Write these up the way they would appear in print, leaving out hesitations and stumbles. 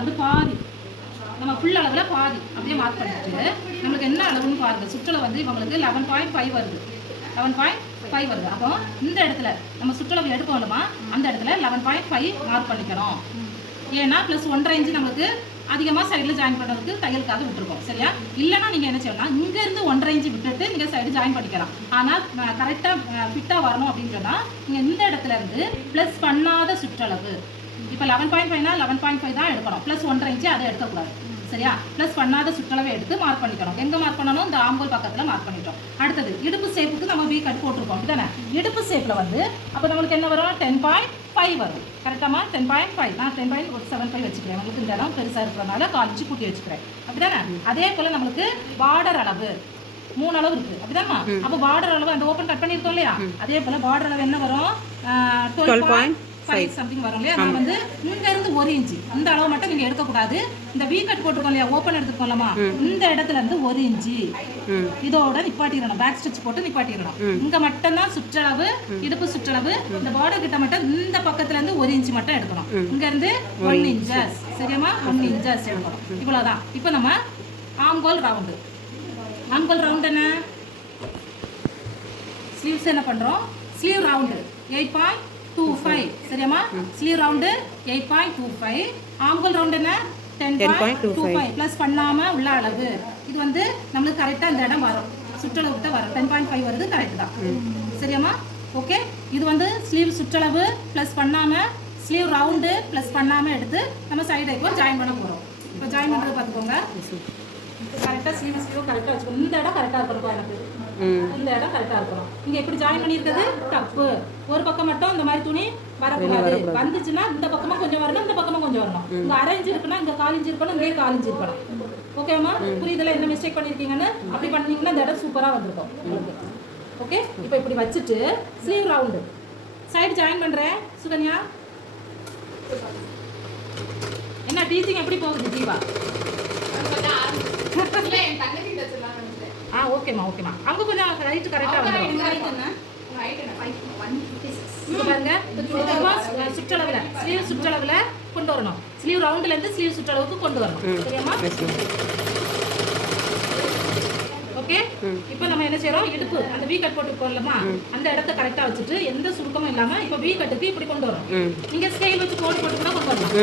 வந்து பாதி நம்ம ஃபுல் அளவில் பாதி அப்படியே மார்க் பண்ணிட்டு நமக்கு என்ன அளவுன்னு பாருங்கள். சுற்றளவு வந்து இவங்களுக்கு 11.5 வருது. 11.5 வருது. அப்போ இந்த இடத்துல நம்ம சுற்றளவு எடுப்போம் இல்லைமா, அந்த இடத்துல 11.5 மார்க் பண்ணிக்கிறோம். ஏன்னா ப்ளஸ் 1.5 இன்ச்சு நம்மளுக்கு அதிகமாக சைடில் ஜாயின் பண்ணுறதுக்கு தையலுக்காக விட்டுருக்கோம். சரியா? இல்லைன்னா நீங்கள் என்ன செய்யலாம், இங்கேருந்து 1.5 இன்ச்சு விட்டுட்டு நீங்கள் சைடு ஜாயின் பண்ணிக்கலாம். ஆனால் கரெக்டாக ஃபிட்டாக வரணும் அப்படின்னு சொன்னால் நீங்கள் இந்த இடத்துல இருந்து ப்ளஸ் பண்ணாத சுற்றளவு, இப்போ 11.5னா 11.5 தான் எடுக்கணும். ப்ளஸ் 1.5 இன்ச்சு அதை எடுக்கக்கூடாது. சரியா? ப்ளஸ் பண்ணாத சுற்றளவை எடுத்து மார்க் பண்ணிக்கணும். எங்கே மார்க் பண்ணணும்? இந்த ஆம்போல் பக்கத்தில் மார்க் பண்ணிட்டோம். அடுத்தது இடுப்பு ஷேப்புக்கு நம்ம வி கட் போட்டிருக்கோம். அப்படிதானே? இடுப்பு ஷேப்பில் வந்து அப்போ நம்மளுக்கு என்ன வரும்? 10.5 வரும். கரெக்டாமா? 10.5. நான் 10.75 வச்சுக்கிறேன். நம்மளுக்கு இந்த இடம் பெருசாக இருக்கிறதுனால 4 இன்ச்சு கூட்டி வச்சுக்கிறேன். அப்படிதானே? அதே போல் நம்மளுக்கு பார்டர் அளவு 3 அளவு இருக்குது. அப்படிதாம்மா? அப்போ பார்டர் அளவு அந்த ஓப்பன் கட் பண்ணியிருக்கோம் இல்லையா, அதே போல் பார்டர் அளவு என்ன வரும்? 12.5 சம்திங் வரும் இல்லையா. நான் வந்து இங்கேருந்து 1 இன்ச்சு அந்த அளவு மட்டும் நீங்கள் எடுக்கக்கூடாது. இந்த வீ கட் போட்டிருக்கோம் இல்லையா, ஓப்பன் எடுத்துக்கோம்லமா, இந்த இடத்துல இருந்து 1 இன்ச்சு இதோட நிப்பாட்டிடணும். பேக் ஸ்டிச் போட்டு நிப்பாட்டிடணும். இங்கே மட்டும்தான் சுற்றளவு, இடுப்பு சுற்றளவு. இந்த பார்டர் கிட்ட மட்டும் இந்த பக்கத்துல இருந்து 1 இன்ச்சு மட்டும் எடுக்கணும். இங்கேருந்து 1 இன்ச்சஸ். சரியாம்மா? 1 இன்ச்சஸ் எடுக்கணும். இவ்வளோதான். இப்போ நம்ம ஆம்கோல் ரவுண்டு. ஆம்கோல் ரவுண்ட் என்ன? ஸ்லீவ்ஸ் என்ன பண்ணுறோம்? Sleeve round 8.25. சரியாம்மா? Sleeve round 8.25. ஆம்கோல் ரவுண்ட் என்ன? 10.25 ப்ளஸ் பண்ணாமல் உள்ள அளவு. இது வந்து நம்மளுக்கு கரெக்டாக இந்த இடம் வரும். சுற்றளவு கிட்ட வரும். 10.5 வருது. கரெக்டு தான். சரியாம்மா? ஓகே. இது வந்து ஸ்லீவ் சுற்றளவு ப்ளஸ் பண்ணாமல், ஸ்லீவ் ரவுண்டு ப்ளஸ் பண்ணாமல் எடுத்து நம்ம சைடு இப்போ ஜாயின் பண்ண போகிறோம். இப்போ ஜாயின் பண்ணுறது பார்த்துக்கோங்க. கரெக்டாக ஸ்லீவ் கரெக்டாக வச்சுக்கணும். இந்த இடம் கரெக்டாக இருக்கணும். எனக்கு இந்த இடம் கரெக்டாக இருக்கணும். இங்கே எப்படி ஜாயின் பண்ணியிருக்கிறது தப்பு. ஒரு பக்கம் மட்டும் இந்த மாதிரி துணி வரக்கூடாது. வந்துச்சுன்னா இந்த பக்கமாக கொஞ்சம் வரணும், இந்த பக்கமாக கொஞ்சம் வரணும். இங்கே 1/2 இன்ச்சு இருக்குன்னா இங்கே 1/4 இன்ச்சு இருக்கணும், இங்கே 1/4 இன்ச்சு இருக்கணும். ஓகேம்மா? புரியுதுல என்ன மிஸ்டேக் பண்ணியிருக்கீங்கன்னு? அப்படி பண்ணிங்கன்னா இந்த இடம் சூப்பராக வந்திருக்கும் உங்களுக்கு. ஓகே. இப்போ இப்படி வச்சுட்டு ஸ்லீவ் ரவுண்டு சைடு ஜாயின் பண்ணுறேன். சுகன்யா என்ன டீச்சிங் எப்படி போகுது ஜீவா? ஓகேம்மா ஓகேம்மா. அங்கே கொஞ்சம் ரைட்டு கரெக்டாக வந்துடும். பாருங்க சுற்றளவில் ஸ்லீவ் சுற்றளவில் கொண்டு வரணும். ஸ்லீவ் ரவுண்டுலேருந்து ஸ்லீவ் சுற்றளவுக்கு கொண்டு வரணும். சரியாம்மா? ஓகே. இப்போ நம்ம என்ன செய்யறோம்? இடுப்பு அந்த வீ கட் போட்டு போடலாமா, அந்த இடத்த கரெக்டாக வச்சுட்டு எந்த சுருக்கமும் இல்லாமல் இப்போ வீ கட்டுக்கு இப்படி கொண்டு வரும். நீங்கள் ஸ்கேல் வச்சு கோட் போட்டு கூட கொண்டு வரலாம்.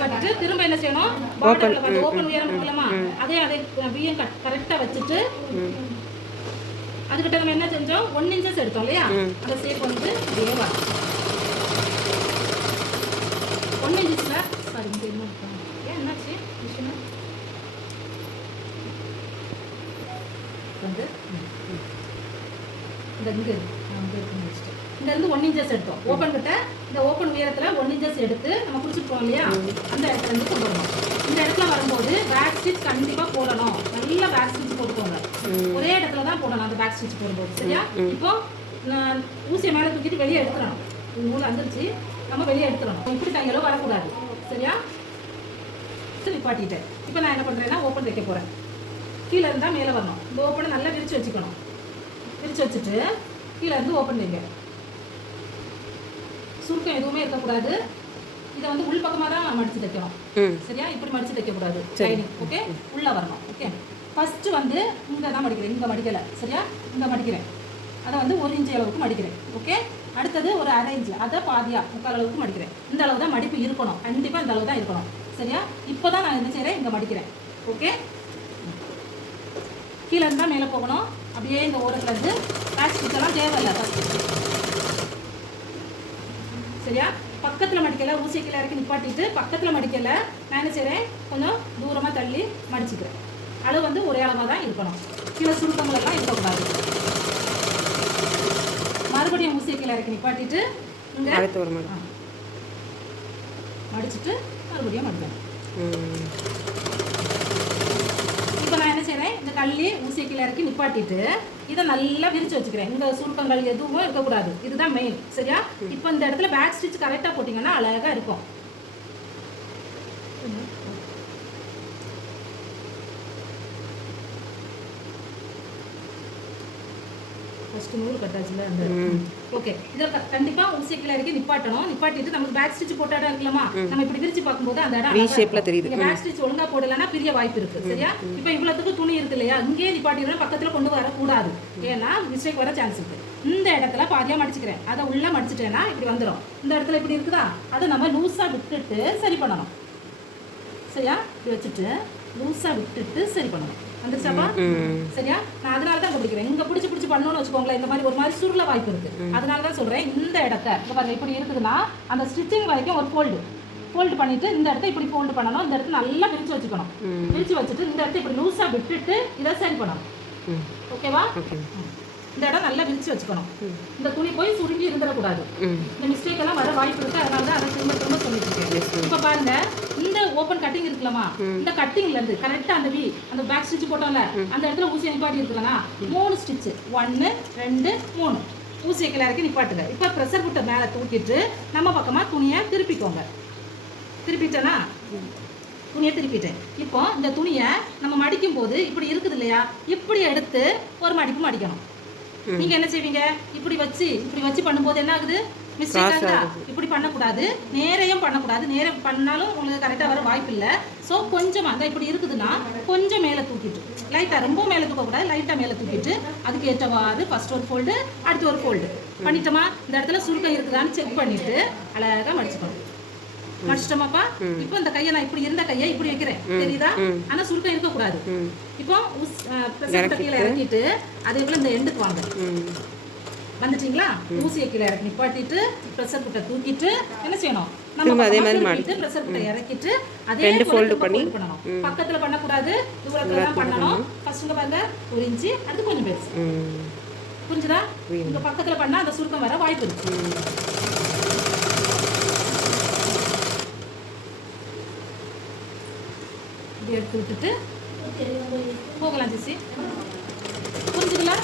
கட்டிட்டு திரும்ப என்ன செய்யணும்? பார்டர்ல வந்து ஓபன் உயரம் இருக்குல்லமா, அதே விஎம் கரெக்டா வச்சிட்டு அதுக்கிட்ட நம்ம என்ன செஞ்சோம்? 1 இன்ச்சஸ் எடுத்தோம் இல்லையா, அந்த ஷேப் வந்து அப்படியே வரும். 1 இன்ச்சஸ்ல சாரி இங்க என்ன ஏன் என்னாச்சு மிஷின் வந்து இந்த இங்க இருக்கு. இங்க இருந்து 1 இன்ச்சஸ் எடுத்தோம். ஓபன் கிட்ட இந்த ஓபன் உயரத்துல 1 இன்ச்சஸ் எடுத்து நம்ம குடிச்சிருப்போம் இல்லையா, அந்த இடத்துல இருந்து கொண்டு வரணும். இந்த இடத்துல வரும்போது பேக் ஸ்டிச் கண்டிப்பா போடணும். நல்ல பேக் ஸ்டிச் போட்டுக்கோங்க. ஒரே இடத்துல தான் போடணும் அந்த பேக் ஸ்டிச் போடும்போது. சரியா? இப்போ ஊசியை மேலே தூக்கிட்டு வெளியே எடுத்துடணும். நூல் வந்துருச்சு, நம்ம வெளியே எடுத்துடணும். இப்படி தையலோ வரக்கூடாது. சரியா? சரி நிப்பாட்டிட்டேன். இப்போ நான் என்ன பண்றேன்னா ஓப்பன் வைக்க போறேன். கீழே இருந்தால் மேலே வரணும். இந்த ஓப்பனை நல்லா விரிச்சு வச்சுக்கணும். விரிச்சு வச்சுட்டு கீழே இருந்து ஓப்பன் வைங்க. சுருக்கம் எதுவுமே இருக்கக்கூடாது. இதை வந்து உள் பக்கமாக தான் மடிச்சு தைக்கணும். சரியா? இப்படி மடிச்சு தைக்கக்கூடாது. லைனிங் ஓகே, உள்ள வரணும். ஓகே. ஃபர்ஸ்ட் வந்து இங்கே தான் மடிக்கிறேன், இங்கே மடிக்கலை. சரியா? இங்கே மடிக்கிறேன். அதை வந்து 1 இன்ச்சு அளவுக்கு மடிக்கிறேன். ஓகே. அடுத்தது ஒரு 1/2 இன்ச்சு, அதை பாதியாக 3/4 அளவுக்கு மடிக்கிறேன். இந்த அளவு தான் மடிப்பு இருக்கணும். கண்டிப்பாக இந்த அளவு தான் இருக்கணும். சரியா? இப்போ தான் நான் என்ன செய்கிறேன்? இங்கே மடிக்கிறேன். ஓகே. கீழே இருந்தால் மேலே போகணும். அப்படியே இந்த ஓரத்தில் இருந்து பேக் ஸ்டிச்செல்லாம் தேவையில்லை. சரியா? பக்கத்தில் மடிக்கலை, ஊசி கீழே இறக்கி நிப்பாட்டிட்டு பக்கத்தில் மடிக்கலை. நான் என்ன செய்கிறேன்? கொஞ்சம் தூரமாக தள்ளி மடிச்சுக்கிறேன். அளவு வந்து ஒரே அளவாக தான் இருக்கணும். கீழே சுருக்கங்களெல்லாம் இருக்கக்கூடாது. மறுபடியும் ஊசி கீழே இறக்கி நிப்பாட்டிட்டு இங்கே மடிச்சுட்டு மறுபடியும் மடிப்பேன். இப்போ நான் என்ன செய்கிறேன்? இந்த கள்ளி ஊசி கீழே இறக்கி நிப்பாட்டிட்டு இதை நல்லா விரிச்சு வச்சுக்கிறேன். இந்த சுருக்கங்கள் எதுவும் இருக்கக்கூடாது. இதுதான் மெயின். சரியா? இப்போ இந்த இடத்துல பேக் ஸ்டிச் கரெக்டாக போட்டிங்கன்னா அழகாக இருக்கும். ஃபர்ஸ்ட் நூல் கட்டாச்சுல அந்த ஓகே. இதில் கண்டிப்பாக ஊசி கீழே இறக்கி நிப்பாட்டணும். நிப்பாட்டிட்டு நமக்கு பேக் ஸ்டிச் போட்ட இடம் இருக்குல்லமா, நம்ம இப்படி விரிச்சு பார்க்கும்போது அந்த இடம் வி ஷேப்ல தெரியுது. பேக் ஸ்டிச் ஒழுங்கா போடலன்னா பிரிய வாய்ப்பு இருக்கு. சரியா? இப்போ இவ்வளவுக்கு துணி இருக்கு இல்லையா, இங்கேயே நிப்பாட்டிடணும், பக்கத்துல கொண்டு வரக்கூடாது. ஏன்னா மிஸ்டேக் வர சான்ஸ் இருக்கு. இந்த இடத்துல பாதியா மடிச்சுக்கிறேன், அதை உள்ள மடிச்சுட்டேன்னா இப்படி வந்துடும். இந்த இடத்துல இப்படி இருக்குதா, அதை நம்ம லூஸா விட்டுட்டு சரி பண்ணணும். சரியா? இப்படி வச்சுட்டு லூஸா விட்டுட்டு சரி பண்ணணும். வந்துருச்சாப்பா? சரியா? நான் அதனால தான் பிடிக்கிறேன். இங்க பிடிச்சு பண்ணணும்னு வச்சுக்கோங்களேன், இந்த மாதிரி ஒரு மாதிரி சுருள வாய்ப்பு இருக்கு. அதனால தான் சொல்றேன், இந்த இடத்த இப்போ பாருங்க இப்படி இருக்குதுன்னா அந்த ஸ்டிச்சிங் வரைக்கும் ஒரு ஃபோல்டு பண்ணிட்டு இந்த இடத்த இப்படி ஃபோல்டு பண்ணணும். இந்த இடத்த நல்லா விரிச்சு வச்சுக்கணும். விரிச்சு வச்சுட்டு இந்த இடத்த இப்படி லூஸா விட்டுட்டு இதை சரி பண்ணணும். ஓகேவா? இந்த இடம் நல்லா விரிச்சு வச்சுக்கணும். இந்த துணி போய் சுருங்கி இருந்துடக்கூடாது. இந்த மிஸ்டேக் எல்லாம் வர வாய்ப்பு இருக்கு. அதனால தான் அதை திரும்ப சொல்லிட்டு இருக்கேன். இப்போ பாருங்க, இந்த ஓப்பன் கட்டிங் இருக்குல்லமா, இந்த கட்டிங்ல இருந்து கரெக்டா அந்த பேக் ஸ்டிச் போட்டோம்ல, அந்த இடத்துல ஊசி நிப்பாட்டி இருக்குல்லனா 3 ஸ்டிச் 1 2 3 ஊசியை கீழே இறக்கி நிப்பாட்டுங்க. இப்போ ப்ரெஷர் புட்டை மேலே தூக்கிட்டு நம்ம பக்கமா துணியை திருப்பிக்கோங்க. திருப்பிட்டேனா? துணியை திருப்பிட்டேன். இப்போ இந்த துணியை நம்ம மடிக்கும் போது இப்படி இருக்குது இல்லையா, இப்படி எடுத்து ஒரு மடிப்பு மடிக்கணும். நீங்க என்ன செய்வீங்க, இப்படி வச்சு பண்ணும்போது என்ன ஆகுது, மிஸ்டேக் ஆகுதா? இப்படி பண்ணக்கூடாது, நேரையும் பண்ணக்கூடாது. நேரம் பண்ணாலும் உங்களுக்கு கரெக்டாக வர வாய்ப்பு இல்லை. ஸோ கொஞ்சமாக அந்த இப்படி இருக்குதுன்னா கொஞ்சம் மேலே தூக்கிட்டு, லைட்டாக ரொம்ப மேலே தூக்கக்கூடாது, லைட்டாக மேலே தூக்கிட்டு அதுக்கு ஏற்றவாறு ஃபர்ஸ்ட் ஒரு ஃபோல்டு அடுத்து ஒரு ஃபோல்டு பண்ணிட்டோமா. இந்த இடத்துல சுருக்கம் இருக்குதான்னு செக் பண்ணிட்டு அழகாக மடிச்சுக்கணும். மடிச்சிட்டோமாப்பா? இப்போ இந்த கையை நான் இப்படி இருந்த கையை இப்படி வைக்கிறேன், தெரியுதா? ஆனா சுருக்கம் இருக்கக்கூடாது. இப்போ கீழே இறக்கிட்டு அதே போல இந்த எண்டுக்கு வாங்க. வந்துட்டீங்களா? ஊசியை கீழே இறக்கி நிப்பாட்டிட்டு ப்ரெஷர் குட்டை தூக்கிட்டு என்ன செய்யணும், நம்ம அதே மாதிரி மாட்டிட்டு ப்ரெஷர் குட்டை இறக்கிட்டு அதே ஃபோல்டு பண்ணணும். பக்கத்துல பண்ணக்கூடாது, தூரத்துல தான் பண்ணணும். ஃபர்ஸ்ட் பாருங்க, ஒரு இன்ச்சு, அடுத்து கொஞ்சம் பெருசு. புரிஞ்சுதா? இங்க பக்கத்துல பண்ணா அந்த சுருக்கம் வர வாய்ப்பு இருக்கு. எடுத்து விட்டுட்டு போகலாம் ஜெசி. புரிஞ்சுக்கலாம்?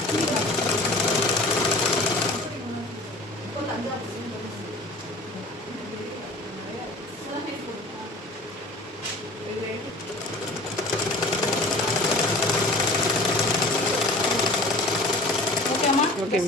ஓகேம்மா? ஓகே.